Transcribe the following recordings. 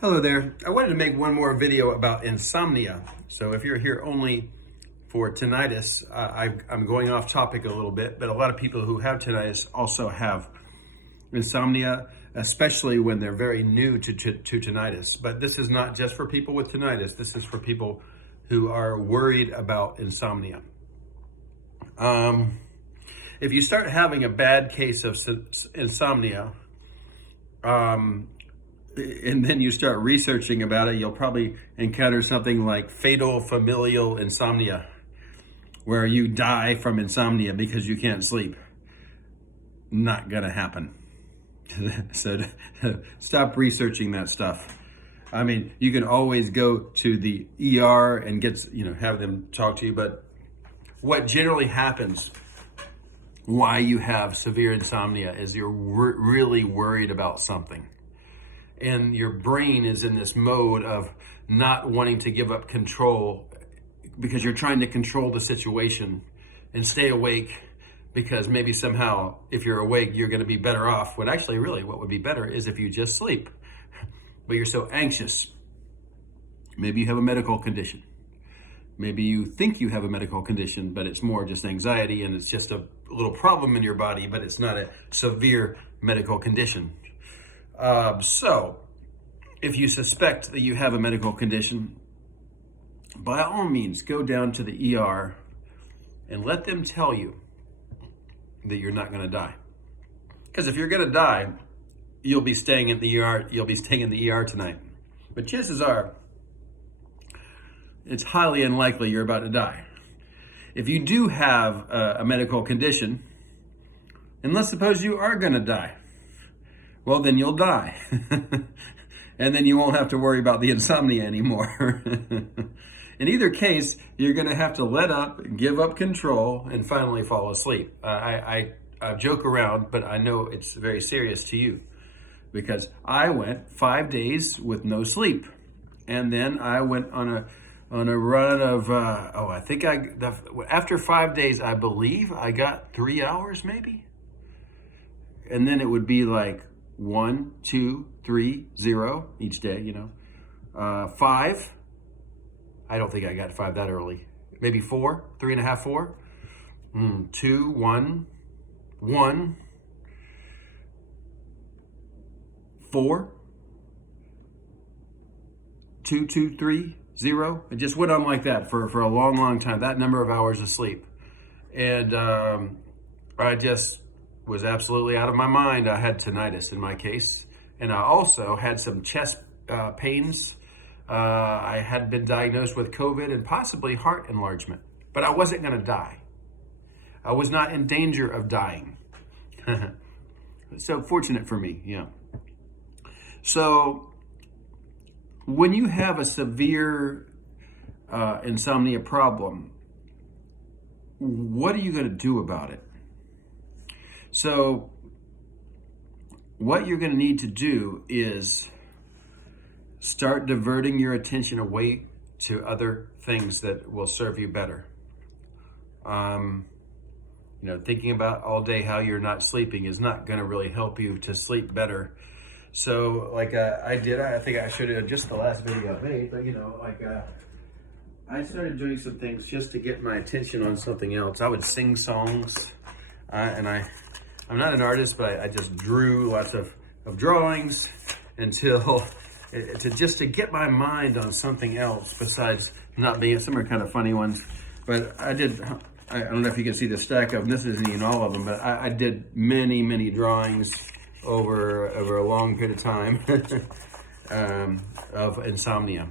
Hello there. I wanted to make one more video about insomnia. So if you're here only for tinnitus, I'm going off topic a little bit, but a lot of people who have tinnitus also have insomnia, especially when they're very new to tinnitus. But this is not just for people with tinnitus. This is for people who are worried about insomnia. If you start having a bad case of insomnia, and then you start researching about it, you'll probably encounter something like fatal familial insomnia, where you die from insomnia because you can't sleep. Not gonna happen. So stop researching that stuff. I mean, you can always go to the ER and have them talk to you, but what generally happens why you have severe insomnia is you're really worried about something. And your brain is in this mode of not wanting to give up control because you're trying to control the situation and stay awake, because maybe somehow if you're awake, you're going to be better off. When actually, really, what would be better is if you just sleep. But you're so anxious. Maybe you have a medical condition. Maybe you think you have a medical condition, but it's more just anxiety and it's just a little problem in your body, but it's not a severe medical condition. So, if you suspect that you have a medical condition, by all means, go down to the ER and let them tell you that you're not going to die. Because if you're going to die, you'll be staying in the ER. You'll be staying in the ER tonight. But chances are, it's highly unlikely you're about to die. If you do have a medical condition, and let's suppose you are going to die, well, then you'll die. And then you won't have to worry about the insomnia anymore. In either case, you're going to have to let up, give up control, and finally fall asleep. I joke around, but I know it's very serious to you, because I went 5 days with no sleep. And then I went on a run of, after 5 days, I believe I got 3 hours maybe. And then it would be like 1, 2, 3, 0 each day, 5. I don't think I got 5 that early. Maybe 4, 3.5, 4. 2, 1, 1, 4, 2, 2, 3, 0. It just went on like that for a long, long time, that number of hours of sleep. And I just was absolutely out of my mind. I had tinnitus in my case, and I also had some chest pains. I had been diagnosed with COVID and possibly heart enlargement, but I wasn't going to die. I was not in danger of dying. So fortunate for me, yeah. So when you have a severe insomnia problem, what are you going to do about it? So what you're going to need to do is start diverting your attention away to other things that will serve you better. Thinking about all day how you're not sleeping is not going to really help you to sleep better. So like I think I showed it in just the last video I made, but I started doing some things just to get my attention on something else. I would sing songs, and I'm not an artist, but I just drew lots of drawings until to get my mind on something else besides not being. Some are kind of funny ones, but I don't know if you can see the stack of them. This isn't even all of them, but I did many drawings over a long period of time of insomnia.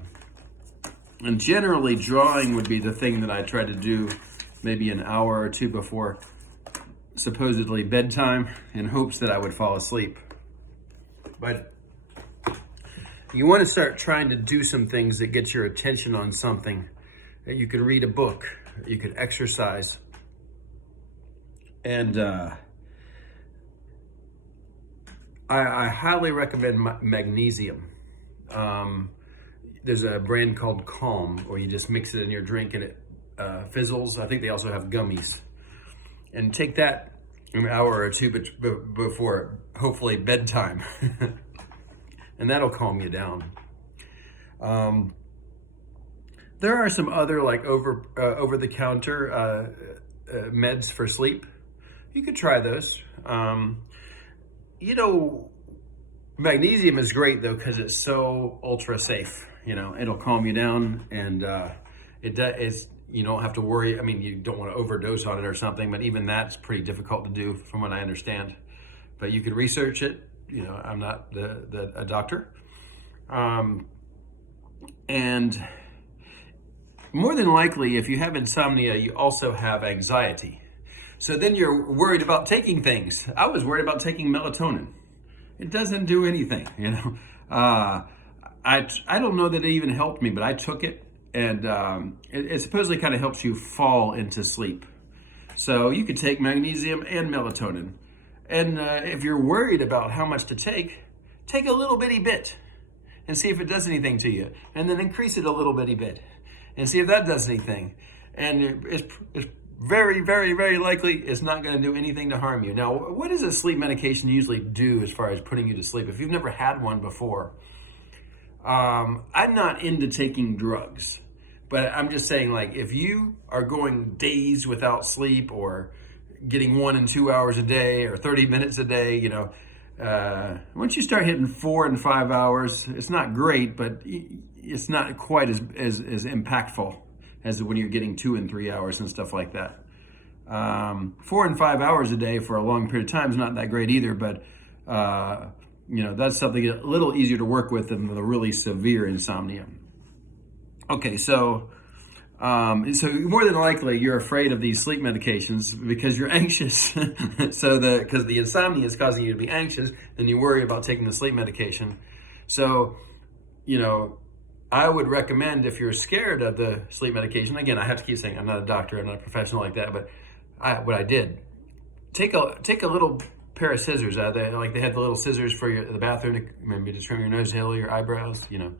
And generally, drawing would be the thing that I try to do maybe an hour or two before supposedly bedtime, in hopes that I would fall asleep. But you want to start trying to do some things that get your attention on something. You could read a book, you could exercise, and I highly recommend magnesium. There's a brand called Calm, where you just mix it in your drink and it fizzles. I think they also have gummies. And take that an hour or two before, hopefully, bedtime. And that'll calm you down. There are some other like over the counter meds for sleep. You could try those. You know, magnesium is great though because it's so ultra safe. You know, it'll calm you down, and it's you don't have to worry. I mean, you don't want to overdose on it or something, but even that's pretty difficult to do, from what I understand. But you could research it. You know, I'm not a doctor, and more than likely, if you have insomnia, you also have anxiety. So then you're worried about taking things. I was worried about taking melatonin. It doesn't do anything, you know. I don't know that it even helped me, but I took it, and it supposedly kind of helps you fall into sleep. So you could take magnesium and melatonin. And if you're worried about how much to take a little bitty bit and see if it does anything to you. And then increase it a little bitty bit and see if that does anything. And it's very, very, very likely it's not going to do anything to harm you. Now, what does a sleep medication usually do as far as putting you to sleep? If you've never had one before, I'm not into taking drugs, but I'm just saying, like, if you are going days without sleep or getting 1 and 2 hours a day or 30 minutes a day, you know, once you start hitting 4 and 5 hours, it's not great, but it's not quite as impactful as when you're getting 2 and 3 hours and stuff like that. 4 and 5 hours a day for a long period of time is not that great either, but you know, that's something a little easier to work with than the really severe insomnia. Okay, so more than likely you're afraid of these sleep medications because you're anxious. Because the insomnia is causing you to be anxious, and you worry about taking the sleep medication. So, you know, I would recommend, if you're scared of the sleep medication, again, I have to keep saying I'm not a doctor, I'm not a professional like that, but what I did, take a little pair of scissors out there, like they had the little scissors for the bathroom to maybe to trim your nose hair or your eyebrows, you know.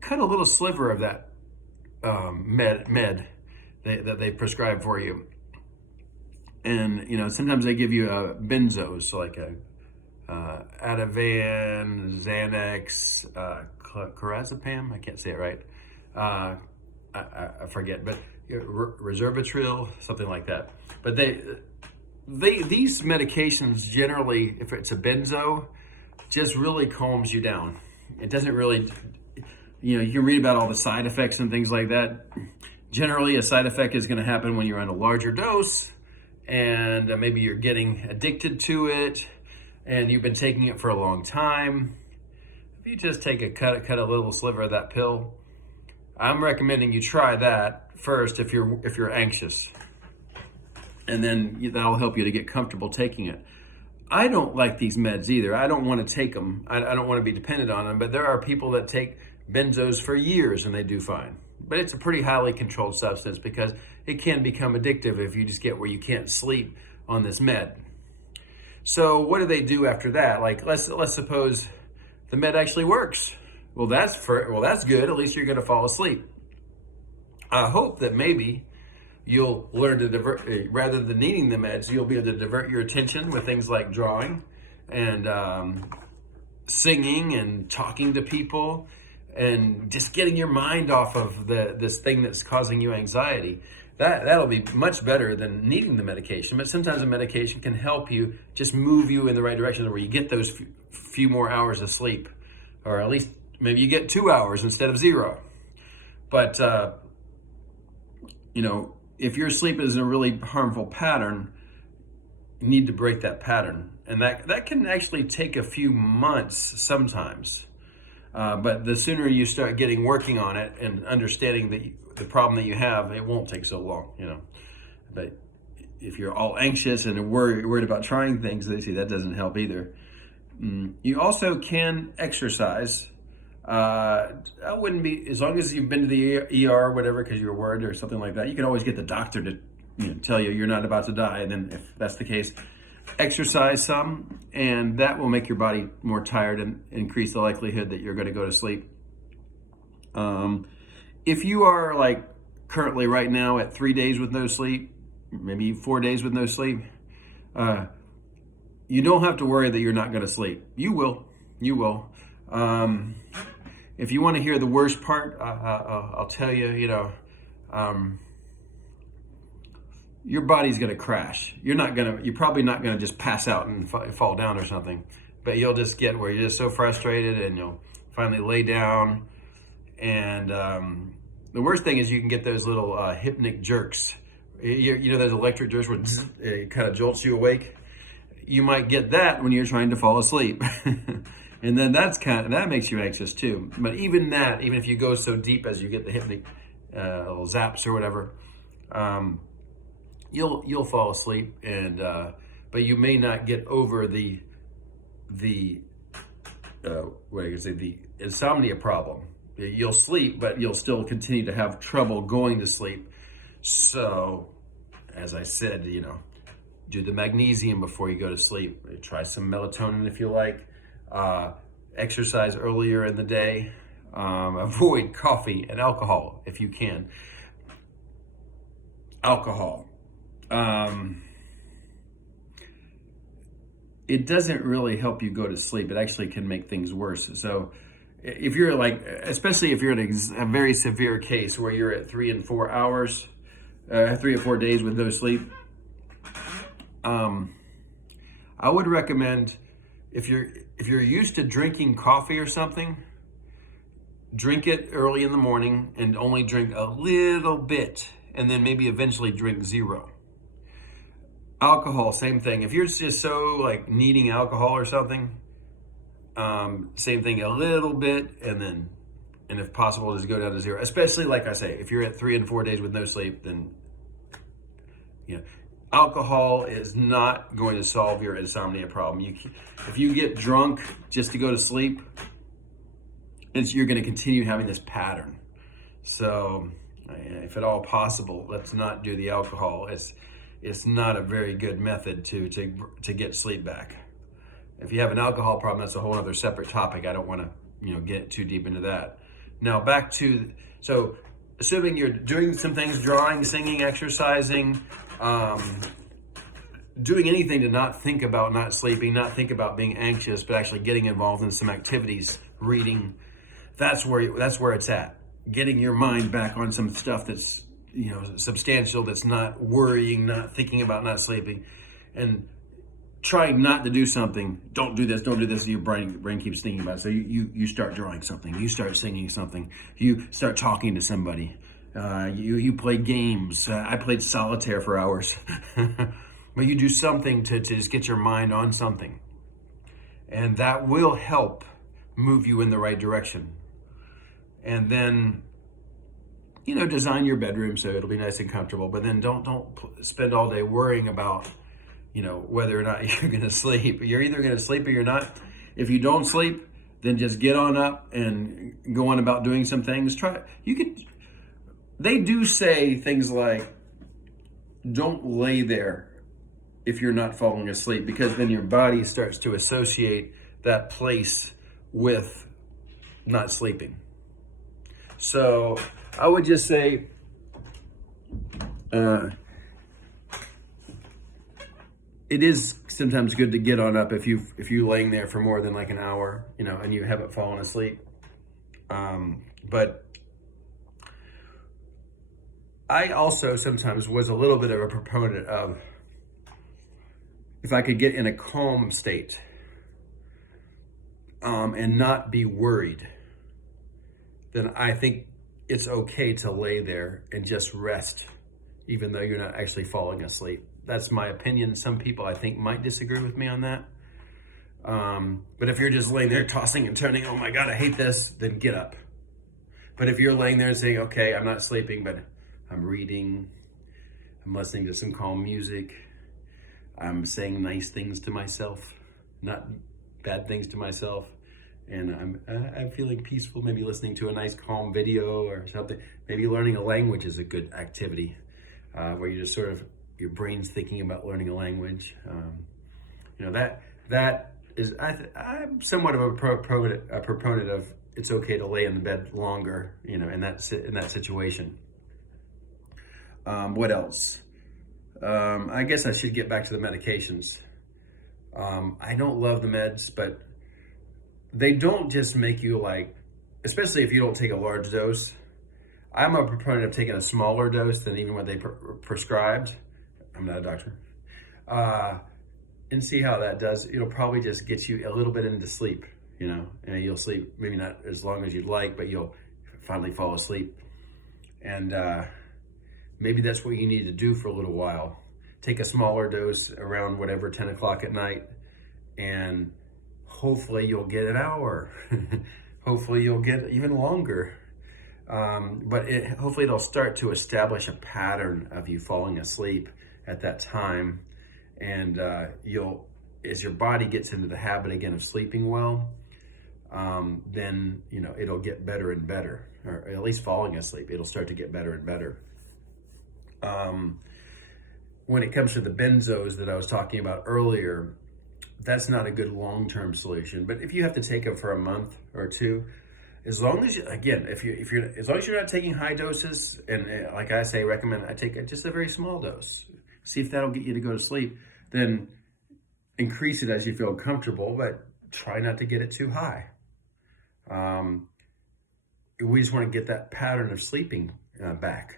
Cut a little sliver of that med that they prescribe for you. And, you know, sometimes they give you benzos, so like Ativan, Xanax, Clonazepam, I can't say it right. I forget, but Resveratrol, something like that. But these medications generally, if it's a benzo, just really calms you down. It doesn't really, you know, you can read about all the side effects and things like that. Generally, a side effect is going to happen when you're on a larger dose, and maybe you're getting addicted to it, and you've been taking it for a long time. If you just take cut a little sliver of that pill, I'm recommending you try that first if you're anxious, and then that'll help you to get comfortable taking it. I don't like these meds either. I don't want to take them. I don't want to be dependent on them, but there are people that take benzos for years and they do fine. But it's a pretty highly controlled substance because it can become addictive if you just get where you can't sleep on this med. So what do they do after that? Like, let's suppose the med actually works. Well, that's good. At least you're going to fall asleep. I hope that maybe you'll learn to divert, rather than needing the meds, you'll be able to divert your attention with things like drawing and singing and talking to people and just getting your mind off of this thing that's causing you anxiety. That'll be much better than needing the medication. But sometimes the medication can help you, just move you in the right direction where you get those few more hours of sleep, or at least maybe you get 2 hours instead of 0. But you know, if your sleep is in a really harmful pattern, you need to break that pattern. And that can actually take a few months sometimes. But the sooner you start working on it and understanding the problem that you have, it won't take so long, you know. But if you're all anxious and worried about trying things, they see that doesn't help either. You also can exercise. I wouldn't be, as long as you've been to the ER or whatever because you're worried or something like that, you can always get the doctor to tell you you're not about to die. And then if that's the case, exercise some, and that will make your body more tired and increase the likelihood that you're going to go to sleep. If you are like currently right now at 3 days with no sleep, maybe 4 days with no sleep, you don't have to worry that you're not going to sleep. You will. if you want to hear the worst part, I'll tell you, your body's going to crash. You're probably not going to just pass out and fall down or something, but you'll just get where you're just so frustrated and you'll finally lay down. And the worst thing is you can get those little hypnic jerks. You know those electric jerks where it kind of jolts you awake? You might get that when you're trying to fall asleep. And then that makes you anxious too. But even if you go so deep as you get the hypnic little zaps or whatever, you'll fall asleep, and but you may not get over the insomnia problem. You'll sleep, but you'll still continue to have trouble going to sleep. So, as I said, do the magnesium before you go to sleep. Try some melatonin if you like. Exercise earlier in the day. Avoid coffee and alcohol if you can. Alcohol. It doesn't really help you go to sleep. It actually can make things worse. So if you're especially if you're in a very severe case where you're at 3 and 4 hours, 3 or 4 days with no sleep, I would recommend if you're used to drinking coffee or something, drink it early in the morning and only drink a little bit, and then maybe eventually drink zero. Alcohol, same thing. If you're just so needing alcohol or something, same thing, a little bit, and if possible, just go down to zero. Especially, like I say, if you're at 3 and 4 days with no sleep, then alcohol is not going to solve your insomnia problem. If you get drunk just to go to sleep, you're going to continue having this pattern. So, if at all possible, let's not do the alcohol. It's not a very good method to get sleep back. If you have an alcohol problem, that's a whole other separate topic. I don't want to get too deep into that. Now back to assuming you're doing some things, drawing, singing, exercising, doing anything to not think about not sleeping, not think about being anxious, but actually getting involved in some activities, reading. That's where it's at. Getting your mind back on some stuff that's substantial, that's not worrying, not thinking about not sleeping, and trying not to do something. Don't do this, your brain keeps thinking about it. So you start drawing something, you start singing something, you start talking to somebody, you play games. I played solitaire for hours. But you do something to just get your mind on something, and that will help move you in the right direction. And then design your bedroom so it'll be nice and comfortable, but then don't spend all day worrying about whether or not you're going to sleep. You're either going to sleep or you're not. If you don't sleep, then just get on up and go on about doing some things. They do say things like, don't lay there if you're not falling asleep, because then your body starts to associate that place with not sleeping. So I would just say, it is sometimes good to get on up if you're laying there for more than an hour, and you haven't fallen asleep. But I also sometimes was a little bit of a proponent of, if I could get in a calm state, and not be worried, then I think it's okay to lay there and just rest, even though you're not actually falling asleep. That's my opinion. Some people, I think, might disagree with me on that. But if you're just laying there tossing and turning, oh my God, I hate this, then get up. But if you're laying there and saying, okay, I'm not sleeping, but I'm reading, I'm listening to some calm music, I'm saying nice things to myself, not bad things to myself, and I'm feeling peaceful, maybe listening to a nice calm video or something. Maybe learning a language is a good activity, where you just your brain's thinking about learning a language. That is, I'm somewhat of a proponent of, it's okay to lay in the bed longer, in that situation. What else? I guess I should get back to the medications. I don't love the meds, but they don't just make you especially if you don't take a large dose. I'm a proponent of taking a smaller dose than even what they prescribed. I'm not a doctor. Uh, and see how that does. It'll probably just get you a little bit into sleep, and you'll sleep, maybe not as long as you'd like, but you'll finally fall asleep. And maybe that's what you need to do for a little while. Take a smaller dose around whatever, 10 o'clock at night, and hopefully you'll get an hour. Hopefully you'll get even longer. But hopefully it'll start to establish a pattern of you falling asleep at that time. And as your body gets into the habit again of sleeping well, then it'll get better and better, or at least falling asleep. It'll start to get better and better. When it comes to the benzos that I was talking about earlier, that's not a good long-term solution. But if you have to take them for a month or two, as long as as long as you're not taking high doses, and like I say, recommend I take just a very small dose. See if that'll get you to go to sleep. Then increase it as you feel comfortable, but try not to get it too high. We just want to get that pattern of sleeping back.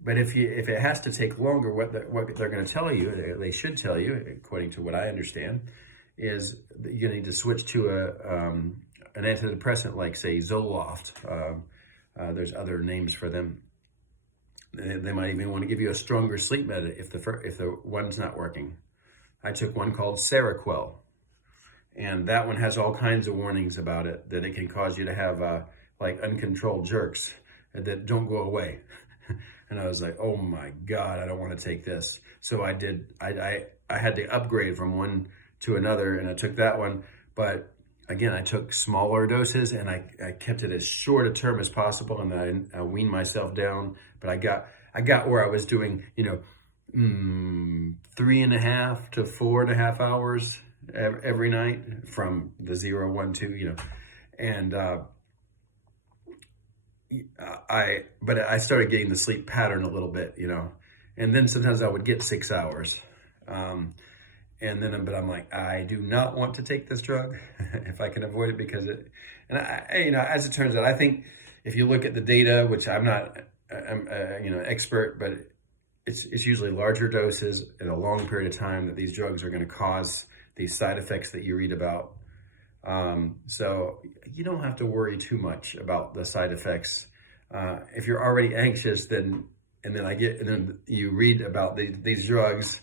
But if it has to take longer, what they're going to tell you, they should tell you, according to what I understand, is that you need to switch to an antidepressant like, say, Zoloft. There's other names for them. They might even want to give you a stronger sleep med if the one's not working. I took one called Seroquel, and that one has all kinds of warnings about it, that it can cause you to have like uncontrolled jerks that don't go away. And I was like, oh my God, I don't want to take this. So I did. I had to upgrade from one to another, and I took that one. But again, I took smaller doses, and I kept it as short a term as possible, and then I weaned myself down. But I got where I was doing, 3.5 to 4.5 hours every night from the 0, 1, 2, and but I started getting the sleep pattern a little bit, and then sometimes I would get 6 hours. And then, but I'm like, I do not want to take this drug if I can avoid it, because as it turns out, I think if you look at the data, which I'm not, an expert, but it's usually larger doses in a long period of time that these drugs are going to cause these side effects that you read about. So you don't have to worry too much about the side effects. If you're already anxious, then you read about these drugs,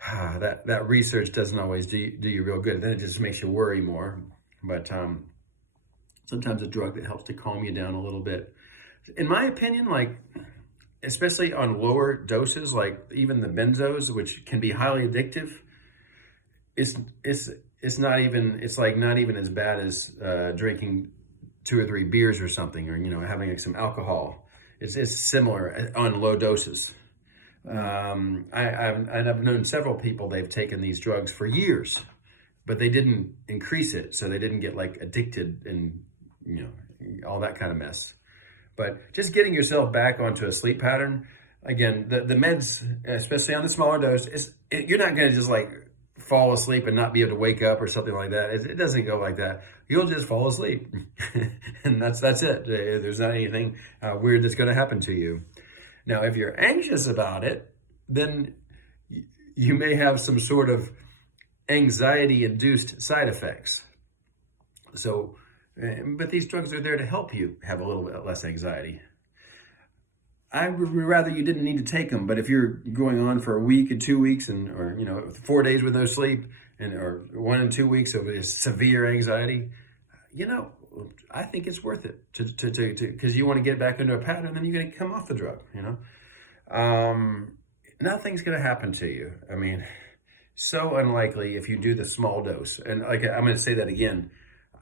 that research doesn't always do you real good. Then it just makes you worry more. But sometimes a drug that helps to calm you down a little bit. In my opinion, like, especially on lower doses, like even the benzos, which can be highly addictive, it's not even as bad as drinking 2 or 3 beers or something, or having like some alcohol. It's similar on low doses. I've known several people, they've taken these drugs for years, but they didn't increase it, so they didn't get like addicted and all that kind of mess. But just getting yourself back onto a sleep pattern, again, the meds, especially on the smaller dose, you're not going to just like fall asleep and not be able to wake up or something like that. It doesn't go like that. You'll just fall asleep, and that's it. There's not anything weird that's going to happen to you. Now, if you're anxious about it, then you may have some sort of anxiety-induced side effects. So, but these drugs are there to help you have a little bit less anxiety. I would rather you didn't need to take them, but if you're going on for a week and 2 weeks, or 4 days with no sleep, or 1 and 2 weeks of severe anxiety, I think it's worth it to because you want to get back into a pattern, then you're going to come off the drug. Nothing's going to happen to you. I mean, so unlikely if you do the small dose. And like, I'm going to say that again.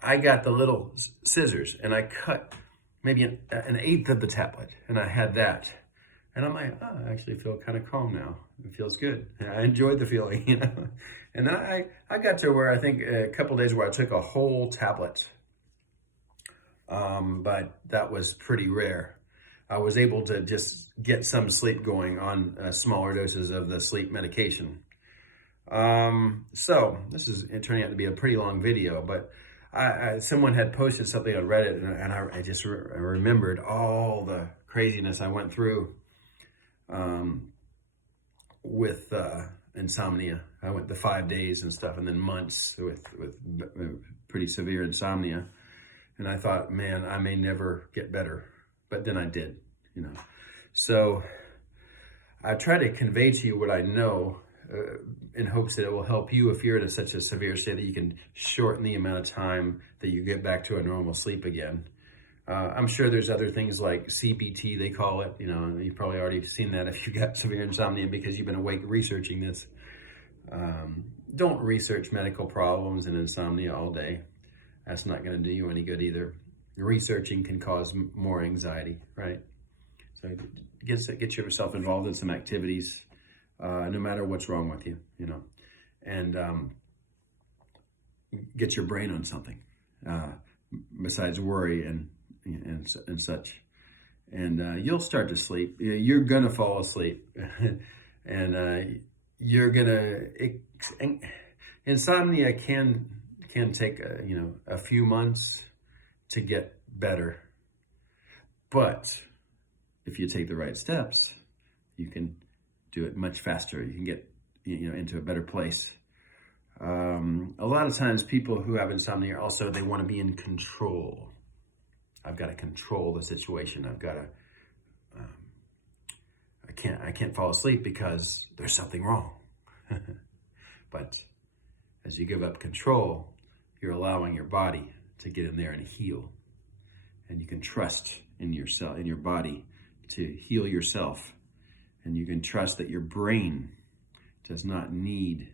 I got the little scissors and I cut maybe an 1/8 of the tablet, and I had that. And I'm like, oh, I actually feel kind of calm now. It feels good. I enjoyed the feeling, And then I got to where I think a couple of days where I took a whole tablet. But that was pretty rare. I was able to just get some sleep going on smaller doses of the sleep medication. So this is turning out to be a pretty long video, but someone had posted something on Reddit, and I just remembered all the craziness I went through with insomnia. I went the 5 days and stuff, and then months with pretty severe insomnia. And I thought, man, I may never get better, but then I did, you know. So I try to convey to you what I know in hopes that it will help you if you're in such a severe state that you can shorten the amount of time that you get back to a normal sleep again. I'm sure there's other things like CBT, they call it. You know, you've probably already seen that if you got severe insomnia because you've been awake researching this. Don't research medical problems and insomnia all day. That's not going to do you any good either. Researching can cause more anxiety, right? So get yourself involved in some activities, no matter what's wrong with you, you know, and get your brain on something besides worry and such, and you'll start to sleep. You're gonna fall asleep, and you're gonna. Insomnia can take a few months to get better, but if you take the right steps, you can do it much faster. You can get into a better place. A lot of times people who have insomnia also, they want to be in control. I've got to control the situation. I've got to, I can't fall asleep because there's something wrong. But as you give up control, you're allowing your body to get in there and heal. And you can trust in yourself, in your body, to heal yourself. And you can trust that your brain does not need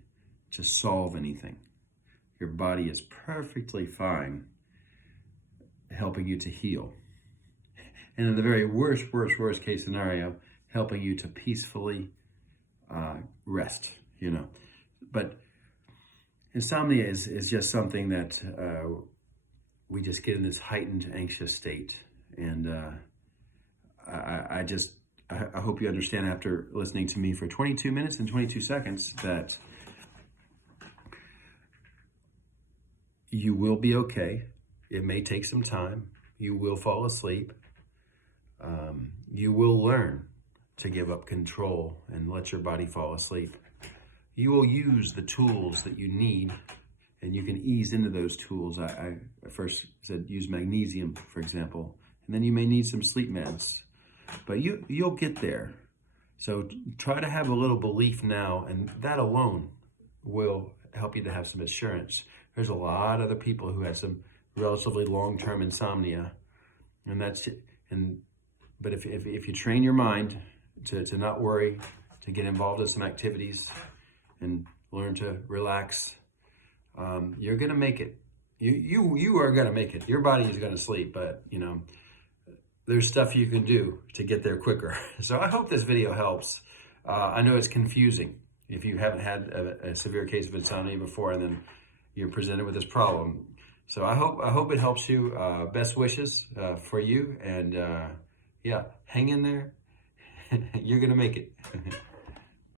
to solve anything. Your body is perfectly fine helping you to heal. And in the very worst case scenario, helping you to peacefully rest, you know. But insomnia is just something that we just get in this heightened, anxious state. And I hope you understand after listening to me for 22 minutes and 22 seconds that you will be okay. It may take some time. You will fall asleep. You will learn to give up control and let your body fall asleep. You will use the tools that you need, and you can ease into those tools. I first said use magnesium, for example, and then you may need some sleep meds. But you'll get there. So try to have a little belief now, and that alone will help you to have some assurance. There's a lot of other people who have some relatively long-term insomnia, but if you train your mind to not worry, to get involved in some activities, and learn to relax, you're gonna make it. You are gonna make it. Your body is gonna sleep, but there's stuff you can do to get there quicker. So I hope this video helps. I know it's confusing if you haven't had a severe case of insomnia before and then you're presented with this problem. So I hope it helps you. Best wishes for you, and yeah, hang in there. You're gonna make it.